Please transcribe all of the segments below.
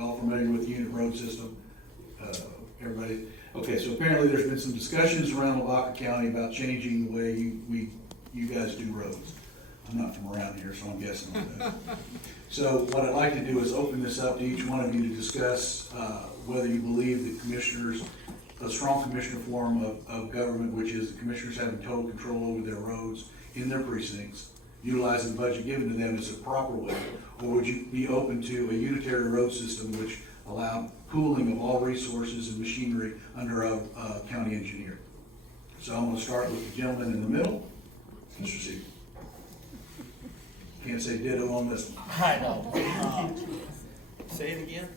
Y'all familiar with the unit road system? Everybody? Okay, so apparently there's been some discussions around Lavaca County about changing the way you guys do roads. I'm not from around here, so I'm guessing on that. So what I'd like to do is open this up to each one of you to discuss whether you believe that commissioners, a strong commissioner form of government, which is the commissioners having total control over their roads in their precincts, utilizing the budget given to them is a proper way, or would you be open to a unitary road system which allowed pooling of all resources and machinery under a county engineer? So I'm gonna start with the gentleman in the middle, Mr. Seaver. Can't say ditto on this one. I know. Say it again?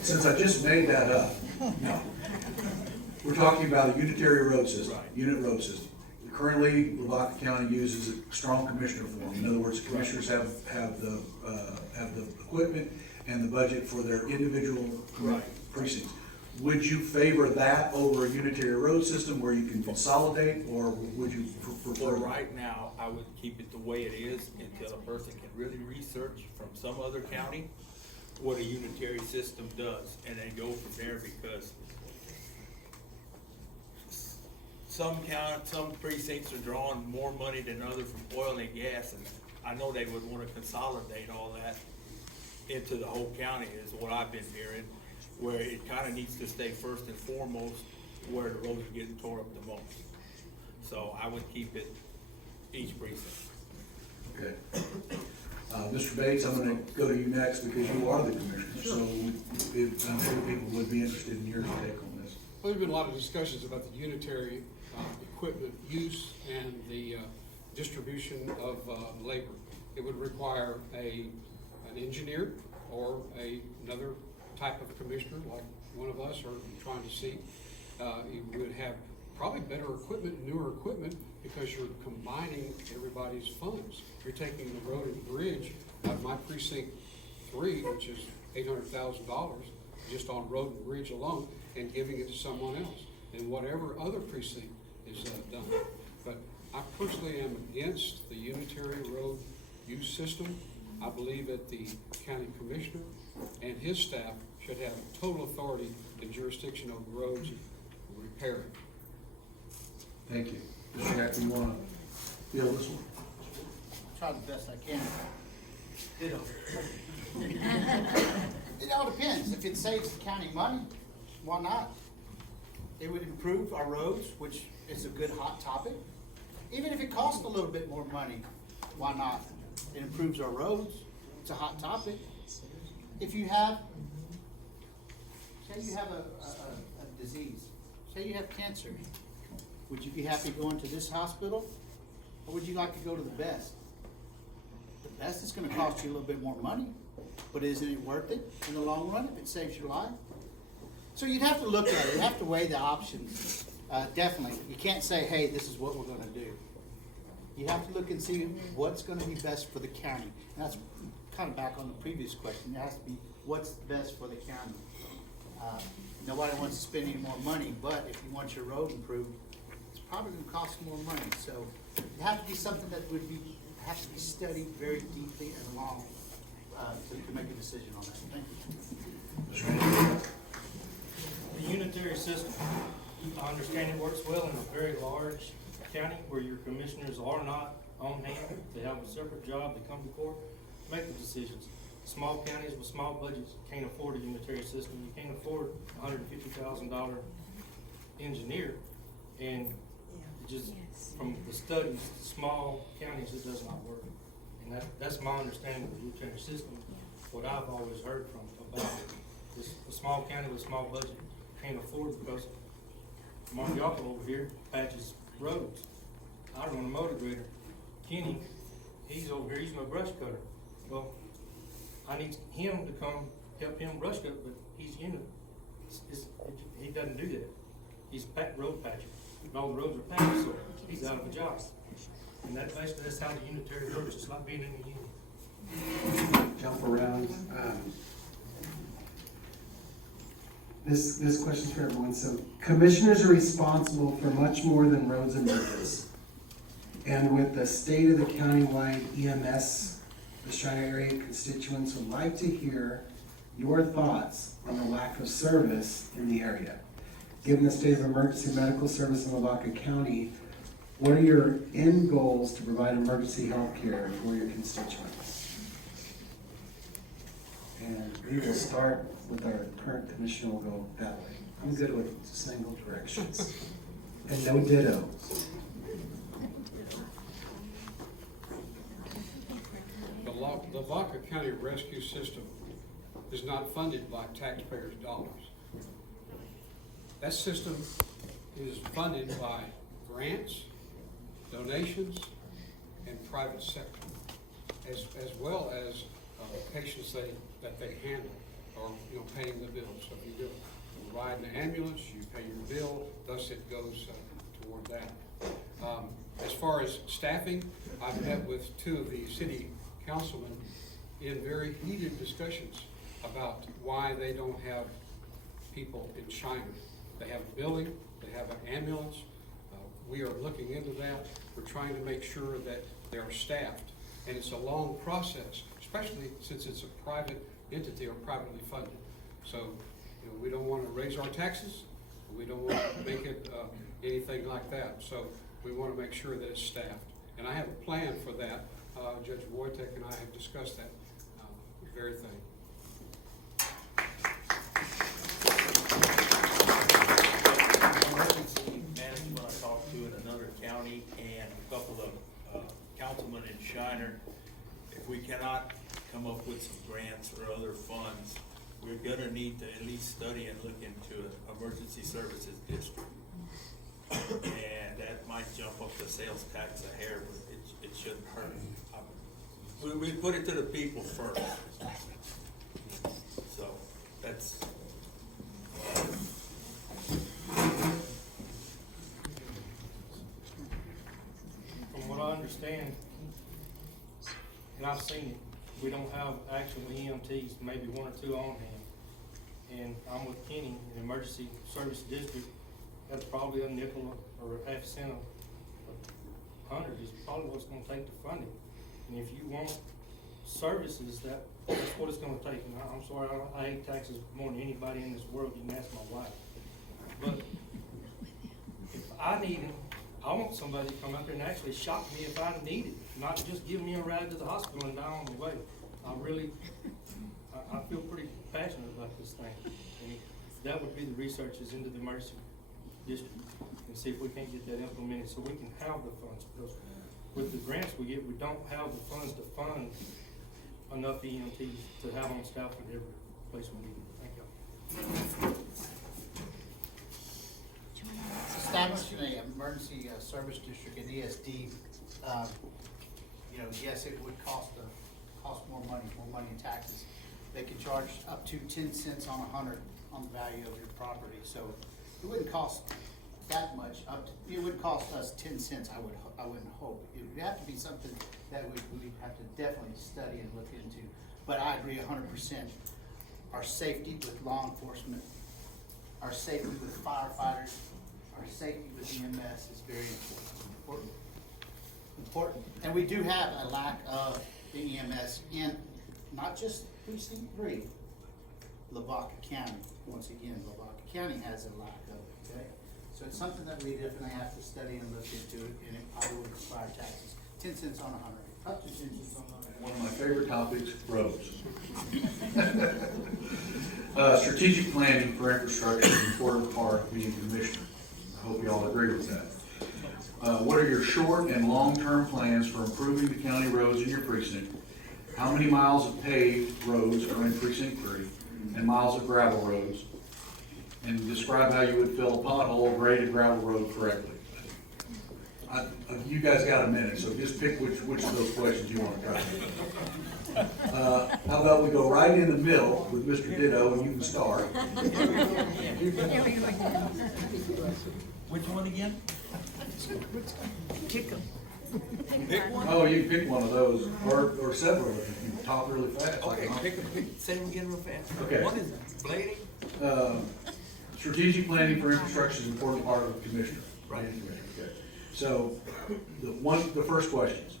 Since I just made that up, no. We're talking about a unitary road system, Right. unit road system. Currently, Lavaca County uses a strong commissioner form. In other words, commissioners have the equipment and the budget for their individual Right. precincts. Would you favor that over a unitary road system where you can consolidate, or would you prefer? For right now, I would keep it the way it is until a person can really research from some other county what a unitary system does, and then go from there, because some precincts are drawing more money than others from oil and gas, and I know they would wanna consolidate all that into the whole county, is what I've been hearing, where it kinda needs to stay first and foremost where the roads are getting tore up the most. So I would keep it each precinct. Okay. Mr. Bates, I'm gonna go to you next because you are the commissioner, so I'm sure people would be interested in your take on this. Well, there's been a lot of discussions about the unitary equipment use and the distribution of labor. It would require an engineer or another type of commissioner, like one of us are trying to see. You would have probably better equipment, newer equipment, because you're combining everybody's funds. You're taking the road and bridge out of my precinct 3, which is $800,000 just on road and bridge alone, and giving it to someone else, and whatever other precinct is done. But I personally am against the unitary road use system. I believe that the county commissioner and his staff should have total authority and jurisdiction over roads and repairing. Thank you. Mr. Hacker, you wanna field this one? Try the best I can. It all depends. If it saves the county money, why not? It would improve our roads, which is a good hot topic. Even if it costs a little bit more money, why not? It improves our roads. It's a hot topic. If you have, say you have a disease, say you have cancer, would you be happy going to this hospital, or would you like to go to the best? The best is gonna cost you a little bit more money, but isn't it worth it in the long run if it saves your life? So you'd have to look at it, you have to weigh the options, definitely. You can't say, hey, this is what we're gonna do. You have to look and see what's gonna be best for the county. And that's kind of back on the previous question, it has to be what's best for the county. Nobody wants to spend any more money, but if you want your road improved, it's probably gonna cost more money. So it have to be something that would be, have to be studied very deeply and long, to make a decision on that. Thank you. Mr. Hacker? The unitary system, I understand it works well in a very large county where your commissioners are not on hand. They have a separate job, they come to court, make the decisions. Small counties with small budgets can't afford a unitary system. You can't afford a $150,000 engineer. And it just, from the studies, small counties, it does not work. And that's my understanding of the unitary system, what I've always heard from about this, a small county with a small budget can't afford, because Mark Yockel over here patches roads. I run a motor grader. Kenny, he's over here, he's my brush cutter. Well, I need him to come help him brush cut, but he's he doesn't do that. He's a road patcher. All the roads are patched, so he's out of a job. And basically that's how the unitary works. It's like being in a union. Jump around. This question's for everyone. So commissioners are responsible for much more than roads and bridges. And with the state of the countywide EMS the Tri-Area constituents would like to hear your thoughts on the lack of service in the area. Given the state of emergency medical service in Lavaca County, what are your end goals to provide emergency health care for your constituents? And we will start with our current commissioner, we'll go that way. I'm good with single directions. And no ditto. The Lavaca County Rescue System is not funded by taxpayers' dollars. That system is funded by grants, donations, and private sector, as well as patients that they handle, or, paying the bills. So if you ride in an ambulance, you pay your bill, thus it goes toward that. As far as staffing, I've met with two of the city councilmen in very heated discussions about why they don't have people in China. They have a building, they have an ambulance. We are looking into that. We're trying to make sure that they are staffed. And it's a long process, especially since it's a private entity or privately funded. So, we don't want to raise our taxes. We don't want to make it anything like that. So we want to make sure that it's staffed. And I have a plan for that. Judge Wojtek and I have discussed that very thing. Emergency management I talked to in another county and a couple of councilmen in Shiner. If we cannot come up with some grants or other funds, we're gonna need to at least study and look into an emergency services district. And that might jump up the sales tax a hair, but it shouldn't hurt. We put it to the people first. So, that's. From what I understand, and I've seen it, we don't have actual EMTs, maybe one or two on hand. And I'm with Kenny, in emergency service district, that's probably a nickel or a half cent a hundred is probably what it's gonna take to fund it. And if you want services, that's what it's gonna take. And I'm sorry, I hate taxes more than anybody in this world, you can ask my wife. But if I need it, I want somebody to come up there and actually shop me if I need it, not just give me a ride to the hospital and die on the way. I feel pretty passionate about this thing. And that would be the researches into the emergency district and see if we can't get that implemented so we can have the funds. Because with the grants we get, we don't have the funds to fund enough EMTs to have on staff in every place we need it. Thank you. Establishing an emergency service district in ESD, yes, it would cost more money in taxes. They could charge up to 10 cents on 100 on the value of your property, so it wouldn't cost that much. It would cost us 10 cents. I wouldn't hope. It would have to be something that we'd have to definitely study and look into. But I agree 100%. Our safety with law enforcement, our safety with firefighters, our safety with EMS is very important. And we do have a lack of the EMS in not just precinct 3, Lavaca County. Once again, Lavaca County has a lack of it, okay? So it's something that we definitely have to study and look into, and it probably would require taxes. 10 cents on 100, up to 10 cents on 100. One of my favorite topics, roads. Strategic planning for infrastructure is an important part of being commissioner. I hope you all agree with that. What are your short and long-term plans for improving the county roads in your precinct? How many miles of paved roads are in precinct 3 and miles of gravel roads? And describe how you would fill a pothole or grade a gravel road correctly. You guys got a minute, so just pick which of those questions you want to try. How about we go right in the middle with Mr. Ditto and you can start. Which one again? Kick 'em. Pick one? Oh, you can pick one of those, or several if you talk really fast. Okay, say them again real fast. Okay. What is it? Blading? Strategic planning for infrastructure is an important part of the commissioner. Right. Okay. So, the first questions.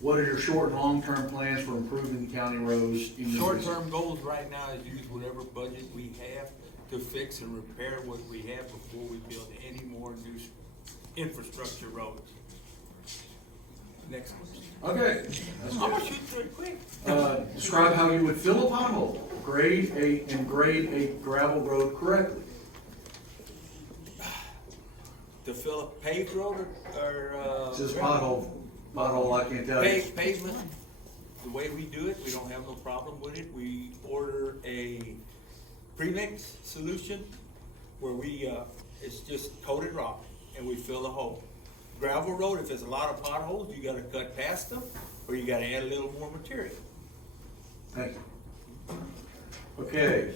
what are your short and long-term plans for improving county roads in your precinct? Short-term goals right now is use whatever budget we have to fix and repair what we have before we build any more new infrastructure roads. Next one. Okay. I'm gonna shoot through it quick. Describe how you would fill a pothole, grade a gravel road correctly. To fill a paved road or It says pothole, I can't tell you. Pavement, the way we do it, we don't have no problem with it. We order a premix solution where we, it's just coated rock and we fill the hole. Gravel road, if there's a lot of potholes, you gotta cut past them or you gotta add a little more material. Thank you. Okay.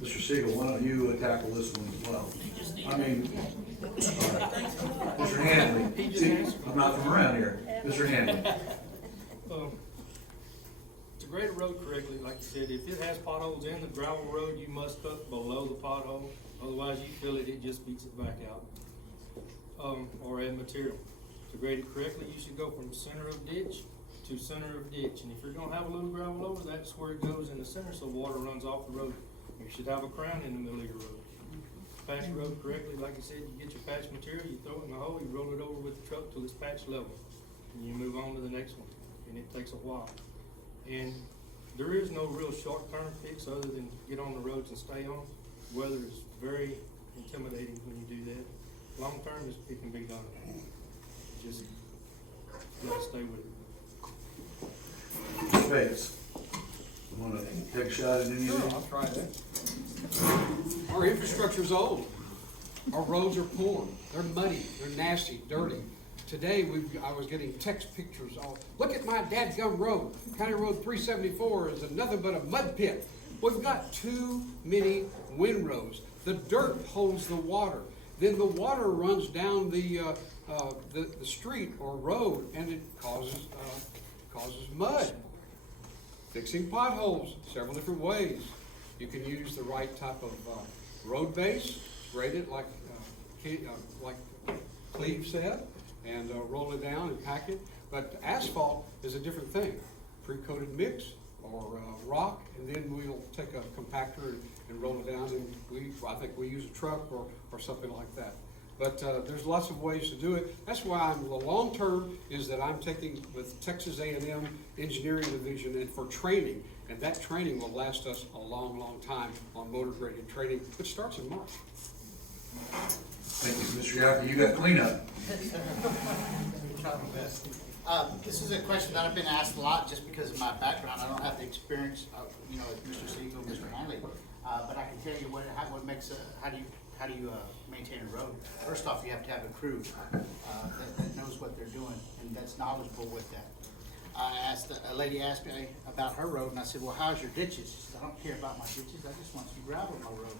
Mr. Siegel, why don't you tackle this one as well? I mean, Mr. Hanley, see, I'm not from around here. Mr. Hanley. To grade a road correctly, like I said, if it has potholes in the gravel road, you must cut below the pothole. Otherwise, you fill it, it just beats it back out. Or add material. To grade it correctly, you should go from center of ditch to center of ditch. And if you're gonna have a little gravel over, that's where it goes in the center, so water runs off the road. You should have a crown in the middle of your road. Patch the road correctly, like I said, you get your patch material, you throw it in the hole, you roll it over with the truck till it's patch level. And you move on to the next one, and it takes a while. And there is no real short-term fix other than get on the roads and stay on. Weather is very intimidating when you do that. Long-term, it can be done. Just gotta stay with it. Bates, you wanna take a shot at any of Sure, these? I'll try that. Our infrastructure's old. Our roads are poor. They're muddy. They're nasty, dirty. Today, I was getting text pictures. Look at my dadgum road. County Road 374 is nothing but a mud pit. We've got too many windrows. The dirt holds the water. Then the water runs down the street or road, and it causes mud. Fixing potholes, several different ways. You can use the right type of road base, grade it like Cleve said, and roll it down and pack it. But asphalt is a different thing. Pre-coated mix or rock, and then we'll take a compactor and roll it down, and I think we use a truck or something like that. But there's lots of ways to do it. That's why the long term is that I'm taking with Texas A&M Engineering Division and for training, and that training will last us a long, long time on motor grading training, which starts in March. Thank you, Mr. Yockel, you got cleanup. This is a question that I've been asked a lot just because of my background. I don't have the experience of, Mr. Siegel, Mr. Hanley, but I can tell you what makes how do you maintain a road? First off, you have to have a crew that knows what they're doing and that's knowledgeable with that. A lady asked me about her road, and I said, well, how's your ditches? She said, I don't care about my ditches, I just want some gravel on my road.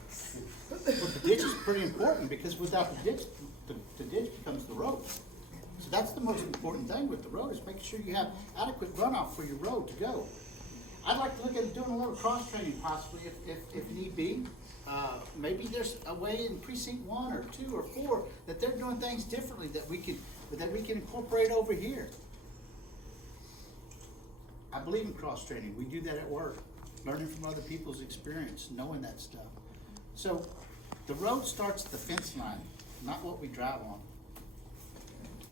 Well, the ditch is pretty important because without the ditch, the ditch becomes the road. So that's the most important thing with the road, is making sure you have adequate runoff for your road to go. I'd like to look at doing a little cross-training possibly if need be. Maybe there's a way in precinct 1 or 2 or 4 that they're doing things differently that we can incorporate over here. I believe in cross-training. We do that at work, learning from other people's experience, knowing that stuff. So the road starts at the fence line, not what we drive on.